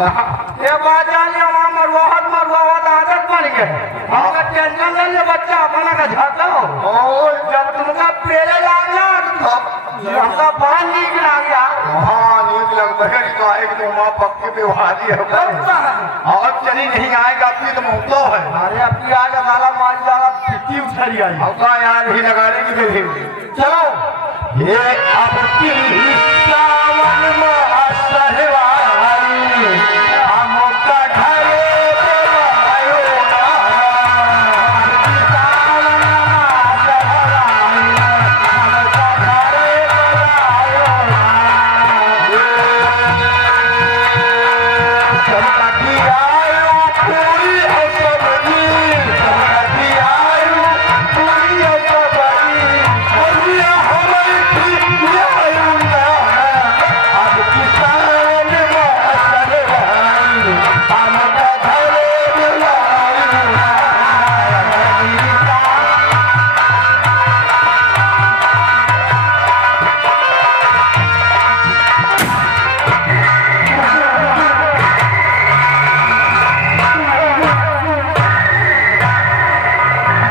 ये बात जानिए वहाँ मरवाहत आदत बन गए। हमका टेंशन ले ले बच्चा अपना का झाटा हो। और जब तुमका पेले लागला हमका बहुत नीक लग गया। हाँ नीक लगता है तो आएगी तो वहाँ पक्के पे वादी है। और चली नहीं आएगा अपनी तो मुद्दा है। अरे अपनी आगे गाला मार डाला पिट्टी उछली आई। हमका यहाँ नहीं लगाने की जरूरत। चलो ये अब की सावन महासहवारी हमका घरे बुलायो ना। सावन महासहवारी हमका घरे बुलायो ना। समझी आयो पूरी हो सबरी, समझी आयो पूरी हो सबरी। बोलिया हमारी ठीक आयो ना। अब किसान महासहवारी हमका घरे बुलायो ना।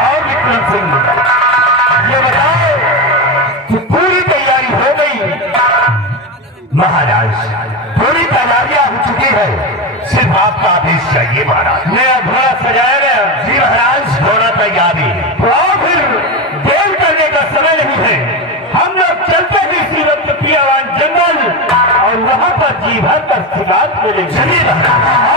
और विक्रम सिंह ये बताओ कि पूरी तैयारी हो गई? महाराज पूरी तैयारियां हो चुकी है, सिर्फ आपका आदेश चाहिए महाराज। नया घोड़ा सजाया गया? जी महाराज घोड़ा तैयारी। तो फिर देर करने का समय नहीं है, हम लोग चलते हैं इसी वक्त पियावान जंगल और वहां पर जी भर कर शिकार मिलेंगे। चलिए महाराज।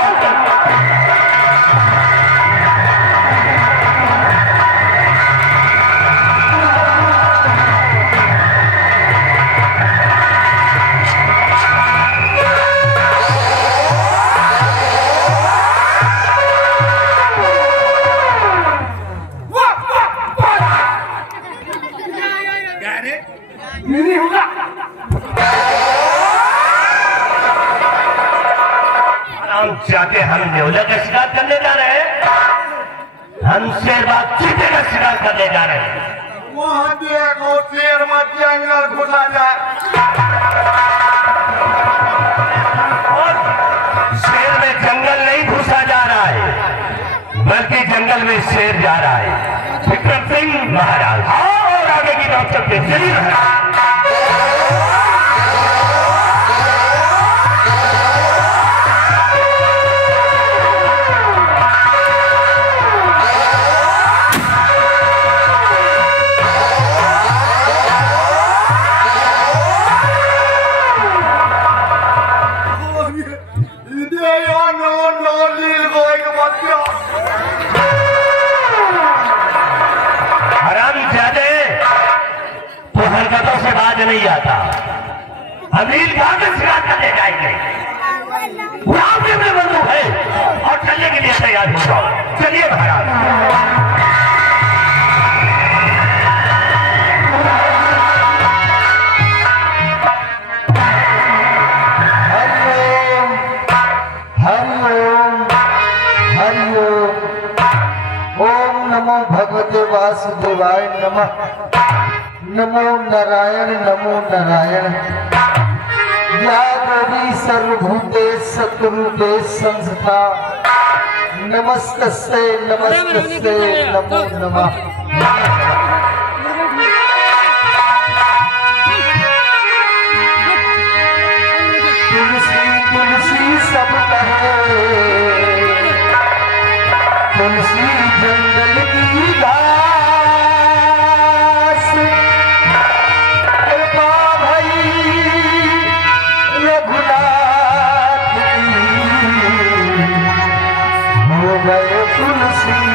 नहीं होगा। हम चाहते हम न्योला का शिकार करने जा रहे हैं, हम शेरबाग चीते का शिकार करने जा रहे हैं। वहां देखो शेर मत जंगल घुसा जाए। और शेर में जंगल नहीं घुसा जा रहा है, बल्कि जंगल में शेर जा रहा है। विक्रम सिंह महाराज और आगे की तरफ चलते चलिए। नहीं आता अमीर कहां से शिकार करने जाएंगे? वहां पे अपने बंदूक है और चलने के लिए तैयार हो जाओ। चलिए महाराज। हरिओम हरिओम हरिओम। ओम नमो भगवते वासुदेवाय नमः। नमो नारायण नमो नारायण। या देवी सर्वभूते सत्रूपे संस्था नमस्तस्ते नमस्तस्ते नमो नमः। तुलसी तुलसी सब कहे, तुलसी जंगल की घास। कृपा भई रघुनाथ की, हो गए तुलसीदास।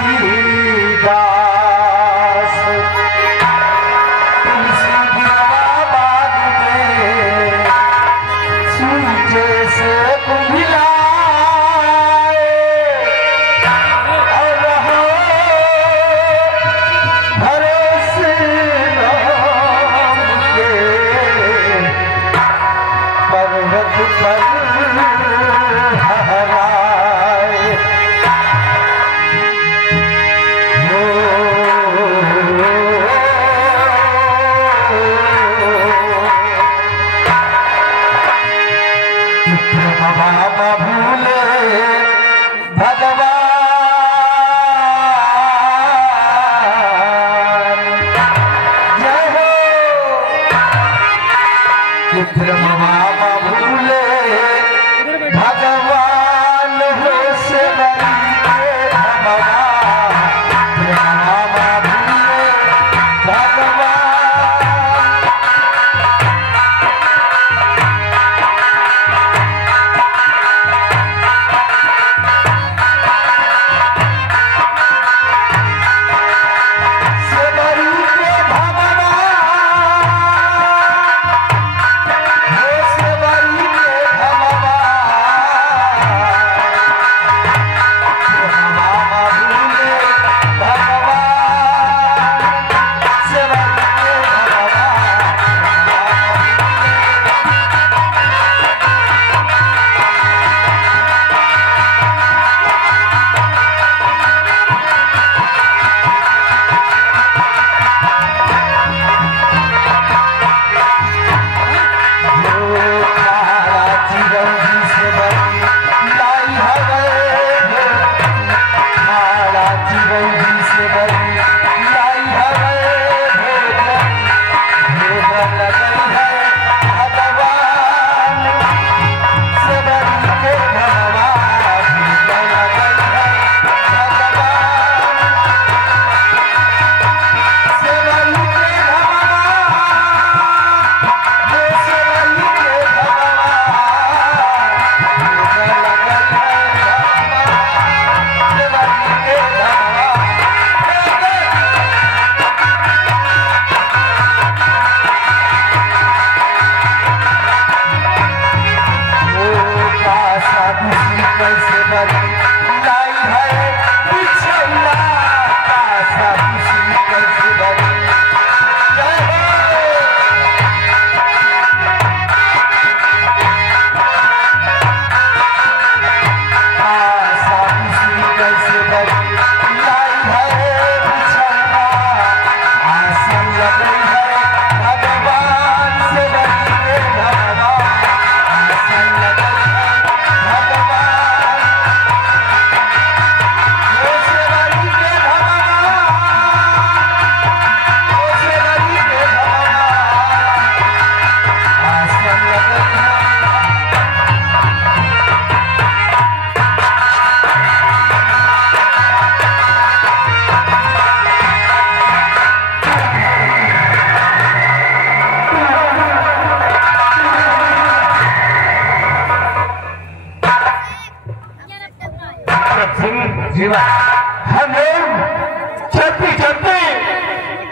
चलते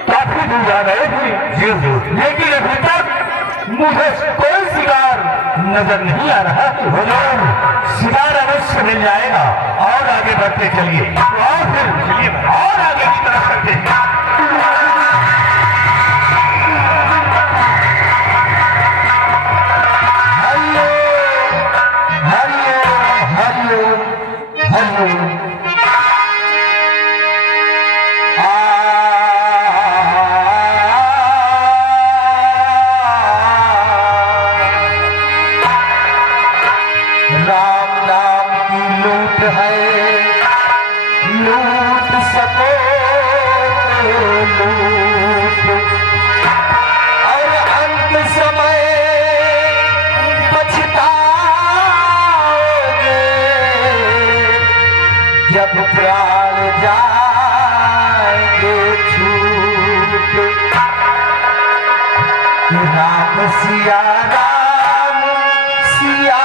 काफी दूर जा रहे थे, लेकिन अभी तक मुझे कोई शिकार नजर नहीं आ रहा। हुजूर, शिकार अवश्य मिल जाएगा। और आगे बढ़ते चलिए, और फिर चलिए और आगे की तरफ चलते हैं। राम नाम की लूट है, लूट सको तो लूट, और अंत समय पछताओगे जब प्राण जाएंगे छूट। राम सिया राम, सिया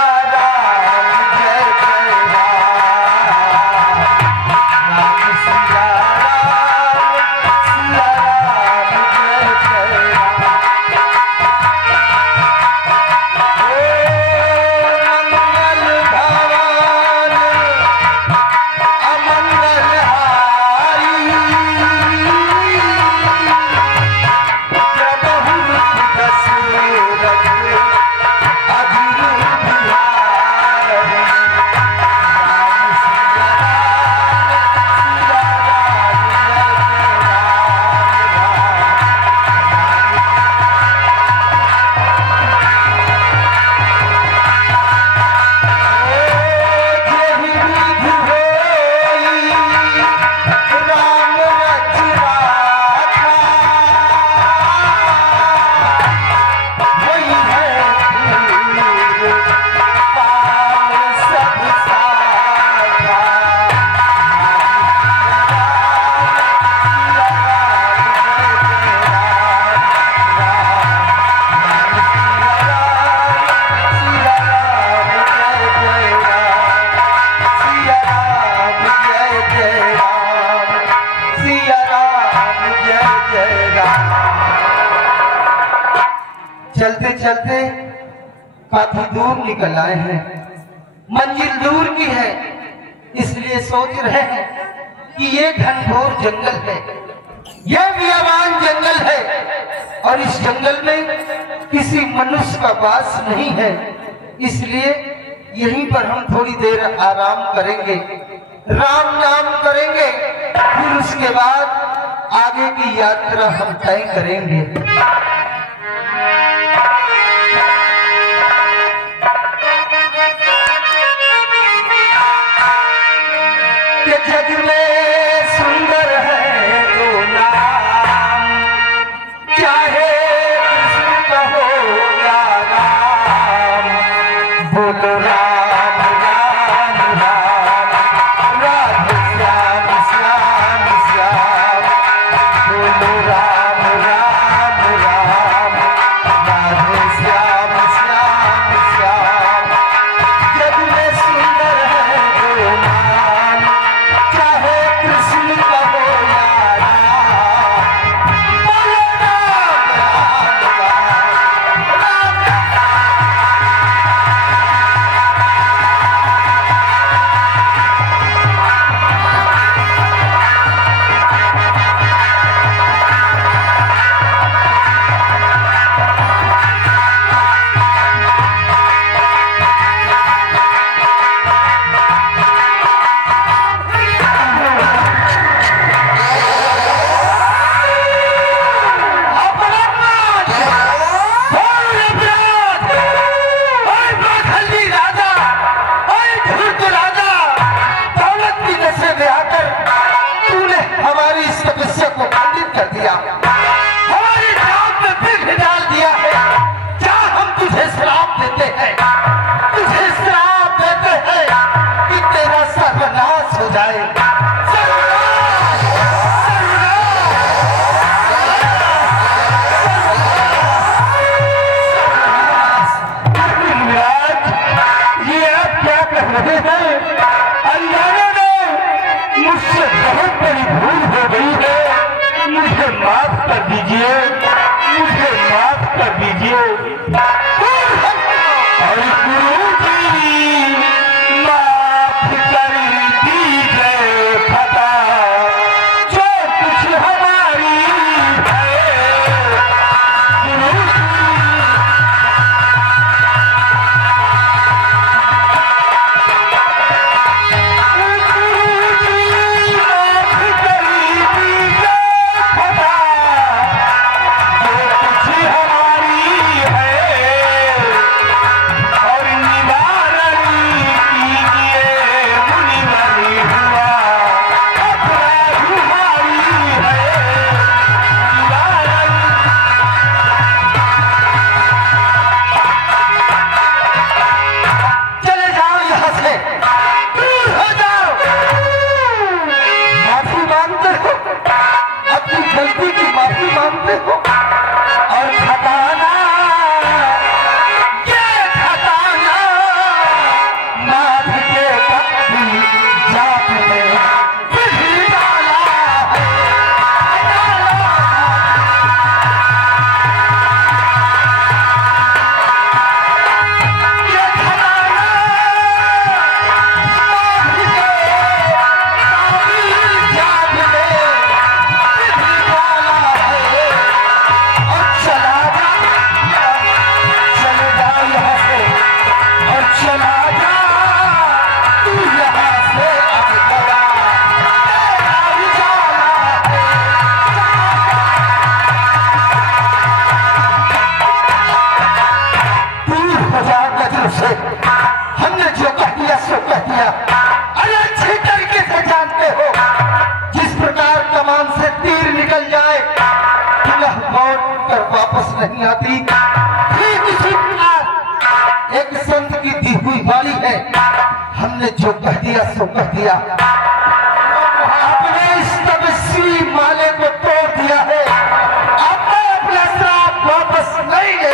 चलते चलते काफी दूर निकल आए हैं, मंजिल दूर की है, इसलिए सोच रहे हैं कि ये घनघोर जंगल है, यह बियाबान जंगल है, और इस जंगल में किसी मनुष्य का वास नहीं है, इसलिए यहीं पर हम थोड़ी देर आराम करेंगे, राम नाम करेंगे, फिर उसके बाद आगे की यात्रा हम तय करेंगे। जग में सुंदर है तो नाम, चाहे कृष्ण कहो या राम, बोलो राम राम राम, राधे श्याम श्याम श्याम, बोलो राम राम राम, राधे श्याम श्याम श्याम। जग में सुंदर है तो नाम, चाहे कृष्ण कहो या राम, बोलो राम राम राम, हमारी इस तपस्या को खंडित कर दिया, हमारी जान में विघ्न डाल दिया है। क्या हम तुझे श्राप देते हैं, तुझे श्राप देते हैं कि तेरा सर्वनाश हो जाए। ये आप क्या कह रहे हैं? अल्लाह ने मुझसे बहुत बड़ी भूल हो गई है। कर दीजिए, मुझे माफ कर दीजिए। और गुरु जी माफ कर दीजिए खता जो कुछ हमारी है। गुरु हमने जो कह दिया सो कह दिया। अरे अच्छी तरीके से जानते हो, जिस प्रकार कमान से तीर निकल जाए पुनः लौट कर वापस नहीं आती, ठीक इसी प्रकार एक संत की दी हुई वाणी है। हमने जो कह दिया सो कह दिया। अपने इस तपस्वी माले को तोड़ दिया है, आपने अपना श्राप वापस नहीं ले।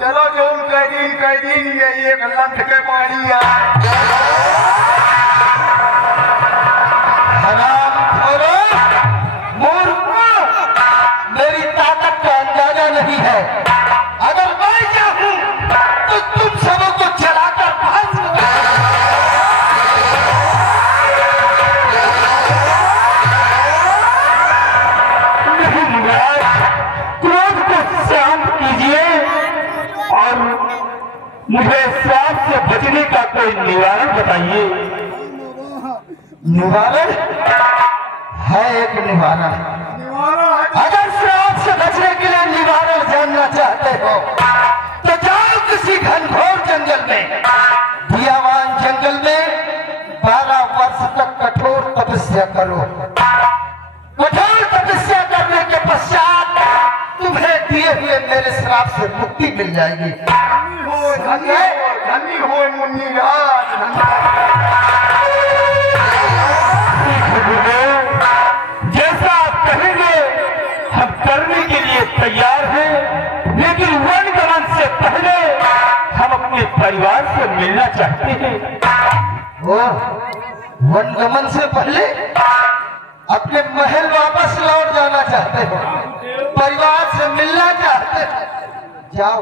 चलो जो कह दिन ये एक लंठ के मारी हराम खोरो, मूर्खों, मेरी ताकत का अंदाजा नहीं है। अगर मैं चाहूं तो तुम सबों को जलाकर भस्म नहीं। क्रोध को शांत कीजिए और मुझे श्राप से बचने का कोई निवारण बताइए। निवारण है, एक निवारण। अगर श्राप से बचने के लिए निवारण जानना चाहते हो तो जाओ किसी घनघोर जंगल में, दियावान जंगल में 12 वर्ष तक कठोर तपस्या करो। कठोर तपस्या करने के पश्चात तुम्हें दिए हुए मेरे श्राप से मुक्ति मिल जाएगी। धनी हो मुन्नी राज। जैसा आप कहेंगे हम करने के लिए तैयार हैं, लेकिन वन गमन से पहले हम अपने परिवार से मिलना चाहते हैं। वन गमन से पहले अपने महल वापस लौट जाना चाहते हो, परिवार से मिलना चाहते हो, जाओ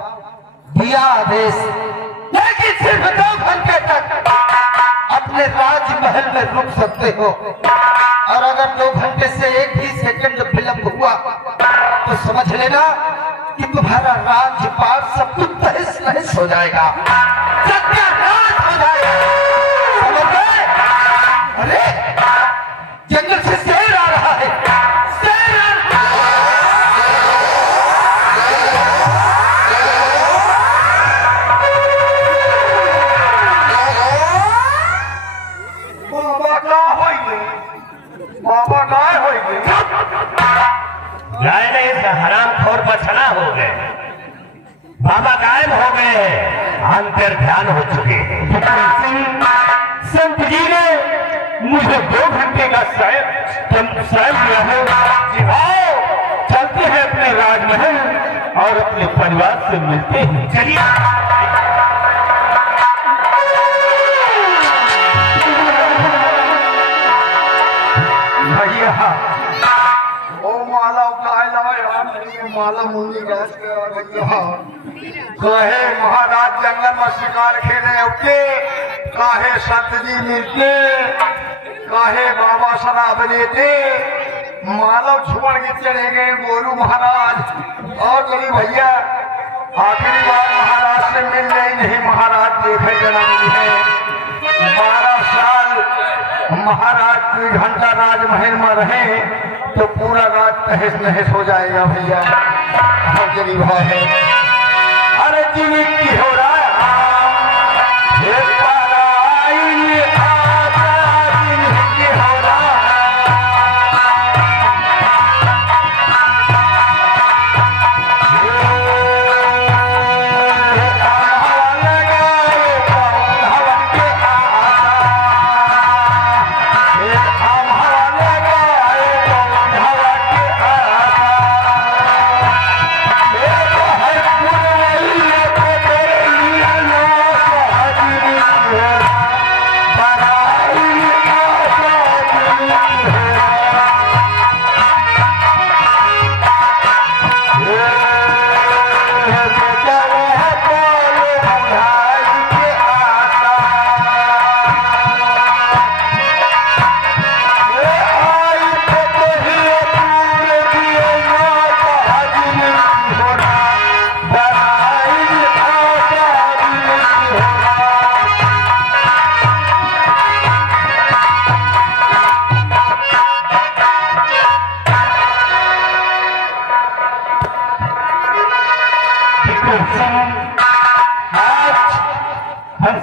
दिया आदेश। लेकिन सिर्फ 2 घंटे तक अपने राजमहल में रुक सकते हो, और अगर 2 घंटे से 1 भी सेकंड विलंब हुआ तो समझ लेना कि तुम्हारा राजपाट सब कुछ तहस नहस हो जाएगा, सत्यानाश हो जाएगा। समझ गए? अरे जंगल से शेर आ रहा है, शेर आ रहा है। बाबा गाय हो गए। गाय नहीं, हरामखोर बछड़ा हो गए। बाबा गायब हो गए हैं, अंतर ध्यान हो चुके हैं। संत जी ने मुझे 2 घंटे का समय दिया है। आओ चलते हैं अपने राजमहल और अपने परिवार से मिलते हैं। चलिए। भैया ओ माला उठाए लाओ यार, नहीं माला मुंडी गैस के और भैया कहे महाराज जंगल में शिकार खेले उठे, काहे संत जी मिलते, काहे बाबा शराब लेते, मालव छोड़ के चले गए बोलू महाराज। और बोली भैया आखिरी बार महाराज से मिल गई नहीं, महाराज देखे जन्म है 12 साल महाराज 2 घंटा राजमहल में रहे तो पूरा रात तहस नहस हो जाएगा भैया। और गरीब है अरे जीवित की हो रहा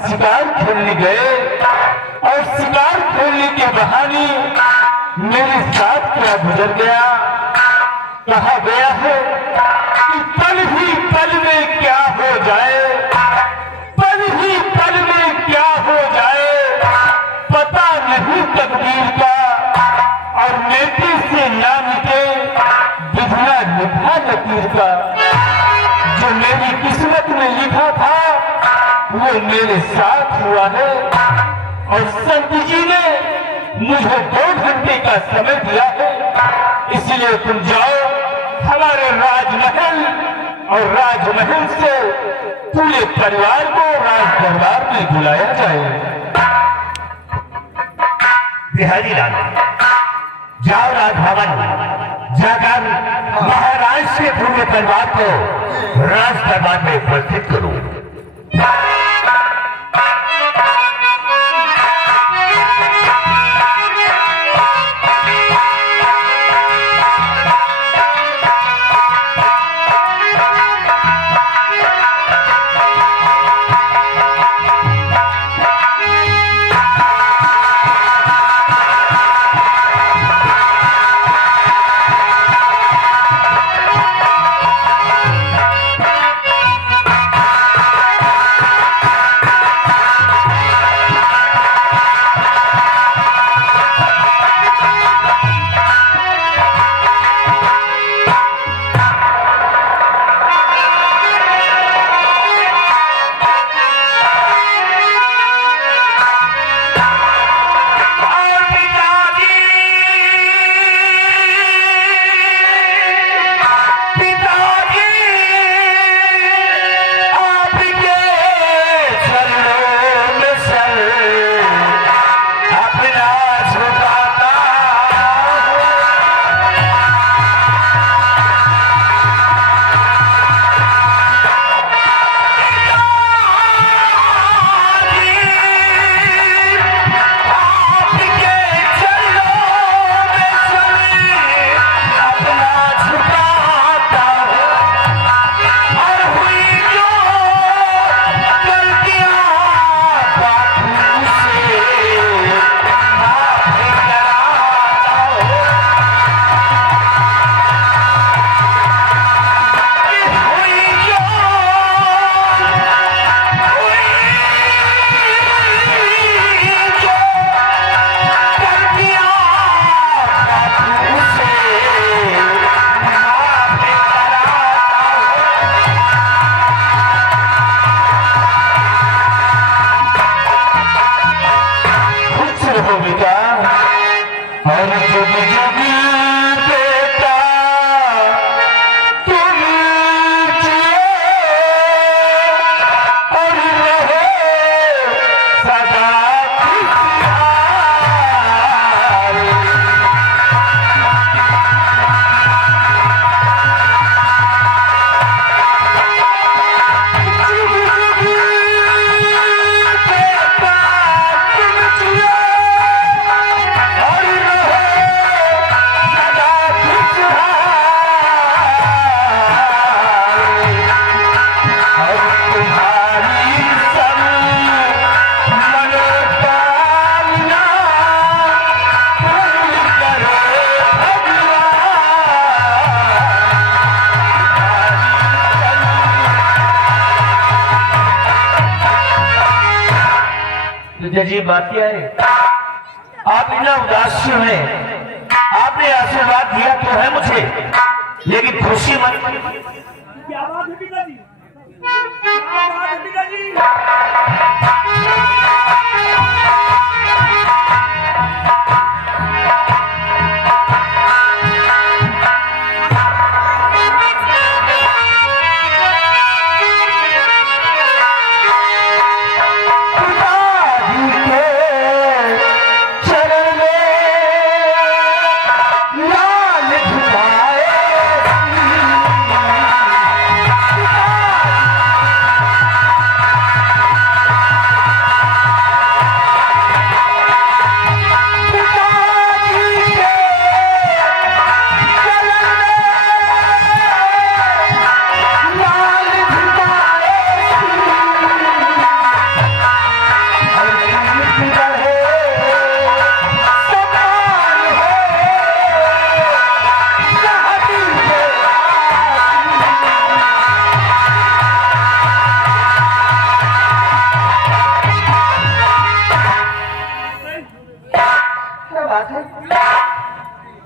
शिकार खेलने गए और शिकार खेलने के बहाने मेरे साथ क्या गुजर गया। कहा गया है कि पल ही पल में क्या हो जाए, पल ही पल में क्या हो जाए पता नहीं तकदीर का, और नेति से ना मिटे विधना लिखा लकीर का। जो मेरी किस्मत में लिखा था वो मेरे साथ हुआ है, और संत जी ने मुझे 2 घंटे का समय दिया है। इसलिए तुम जाओ हमारे राजमहल, और राजमहल से पूरे परिवार को राज दरबार में बुलाया जाए। बिहारी लाल जाओ राजभवन जाकर महाराज से पूरे परिवार को राज दरबार में उपस्थित करो। और जुगी जुगी बेटा पिताजी बात क्या है? आप इतना उदास क्यों हैं? आपने आशीर्वाद दिया तो है मुझे, लेकिन खुशी मत। क्या बात है पिताजी? क्या बात है पिताजी?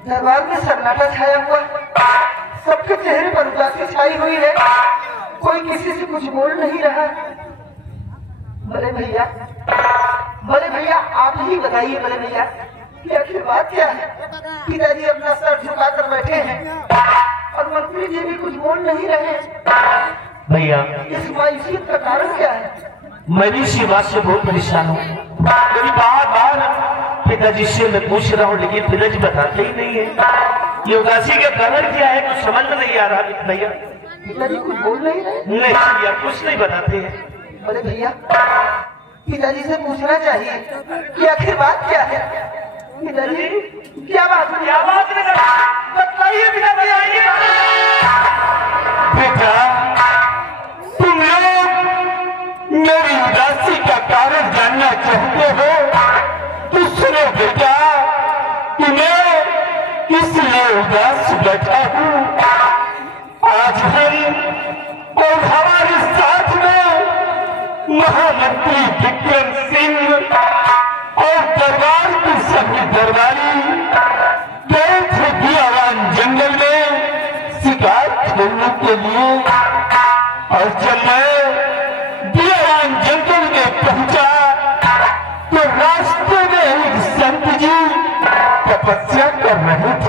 दरबार में सन्नाटा छाया हुआ, सबके चेहरे पर उदासी छाई हुई है, कोई किसी से कुछ बोल नहीं रहा। बड़े भैया आप ही बताइए बड़े भैया कि आखिर बात क्या है? पिताजी अपना सर झुकाकर बैठे हैं और मंत्री जी भी कुछ बोल नहीं रहे। भैया इस मायूसियत का कारण क्या है? मैं भी इसी बात से बहुत परेशान हूँ। मेरी बार पिताजी से मैं पूछ रहा हूँ, लेकिन पिताजी बताते ही नहीं है। ये उदासी का कारण क्या है कुछ समझ में नहीं आ रहा भैया। पिताजी कुछ बोल नहीं रहे? नहीं भैया कुछ नहीं बताते हैं। बड़े भैया पिताजी से पूछना चाहिए कि आखिर बात क्या है। पिताजी क्या बात है? क्या बात है? बताइए पिताजी। आइए बेटा, तुम लोग मेरी उदासी का कारण जानना चाहते हो तो सुनो बेटा, कि मैं इसलिए उदास बैठा हूँ। आज हम और हमारे साथ में महामंत्री विक्रम सिंह और दरबार के सभी दरबारी गए थे बियावान जंगल में शिकार खेलने के लिए। और जब मैं बियावान जंगल में पहुंचा तो रास्ते में एक संत जी तपस्या कर रहे थे।